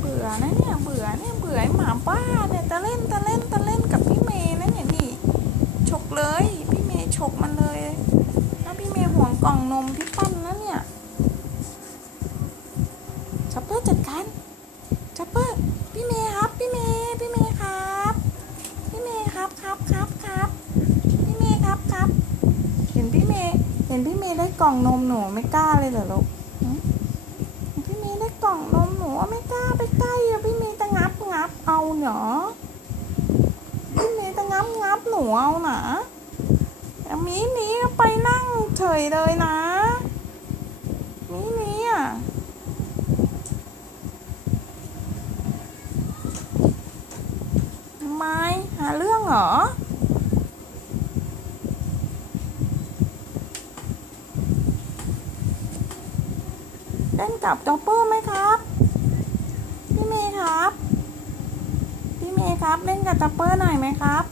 เบื่อนะเนี่ยเบื่อเนี่ยเบื่อไอหมาบ้าเนี่ยตะเล่นตะเล่นตะเล่นกับพี่เมย์นะเนี่ยนี่ฉกเลยพี่เมย์ฉกมันเลยแล้วพี่เมย์ห่วงกล่องนมพี่ปั้นนะเนี่ยช็อปเปอร์จัดการช็อปเปอร์พี่เมย์ครับพี่เมย์พี่เมย์ครับพี่เมย์ครับครับครับครับพี่เมย์ครับครับ เห็นพี่เมย์เห็นพี่เมย์ได้กล่องนมหนูไม่กล้าเลยเหรอลูก พี่เมย์ได้กล่องนมหนูอะไม่กล้าไปใกล้อะพี่เมย์จะงับงับ เอาเหรอพี่มย์จะงับงับหนูเอาหนะแต่มีนี้ก็ไปนั่งเฉยเลยนะ มีนี้อะทำไมหาเรื่องเหรอเล่นกับจ็อปเปอร์ไหมครับ พี่เมย์ครับ พี่เมย์ ครับ เล่นกับจ็อปเปอร์หน่อยไหมครับ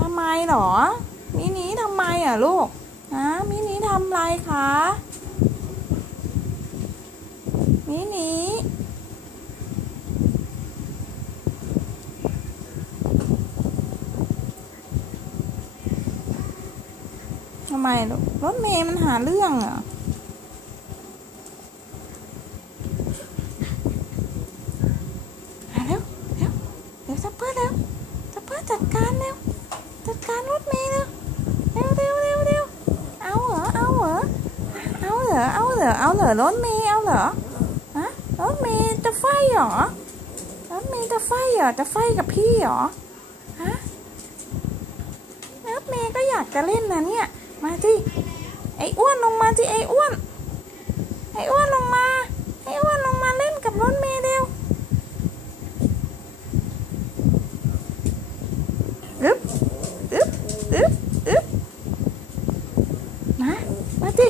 ทำไมหรอ มินิทำไมอะลูกฮะมินิทำไรคะ มินิทำไมลูกรถเมย์มันหาเรื่องอะ มาเร็วเร็วเร็วซัปเปอร์เร็วซัปเปอร์ จัดการเร็วจัดการรถเมย์เร็วเร็วเร็วเร็วเร็วเอาเหรอเอาเหรอเอาเหรอเอาเหรอเอาเหรอรถเมย์เอาเหรอฮะรถเมย์จะไฟเหรอรถเมย์จะไฟเหรอจะไฟกับพี่เหรอฮะรถเมย์ก็อยากจะเล่นนะเนี่ยมาสิไอ้อ้วนลงมาสิไอ้อ้วน ไอ้อ้วนลงมา ไอ้อ้วนลงมาเล่นกับรถเมย์เร็ว อึ๊บอึ๊บอึ๊บอึ๊บมา มาดิ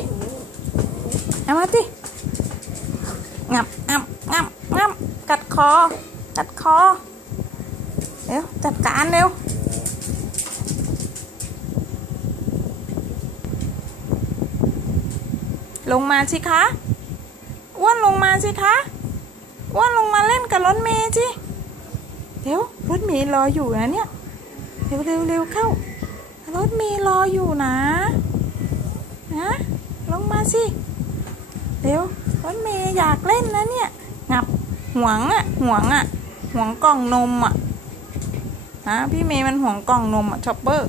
เอามาดิงับงับงับงับกัดคอ กัดคอ เร็ว จัดการเร็ว ลงมาสิคะอ้วนลงมาสิคะอ้วนลงมาเล่นกับรถเมย์สิเดี๋ยวรถเมย์รออยู่นะเนี่ย เร็วเร็วเร็วเข้า รถเมย์รออยู่นะ นะ ลงมาสิ เร็วรถเมย์อยากเล่นนะเนี่ยงับห่วงอะห่วงอะห่วงกล่องนมอะฮะพี่เมย์มันห่วงกล่องนมอะช็อปเปอร์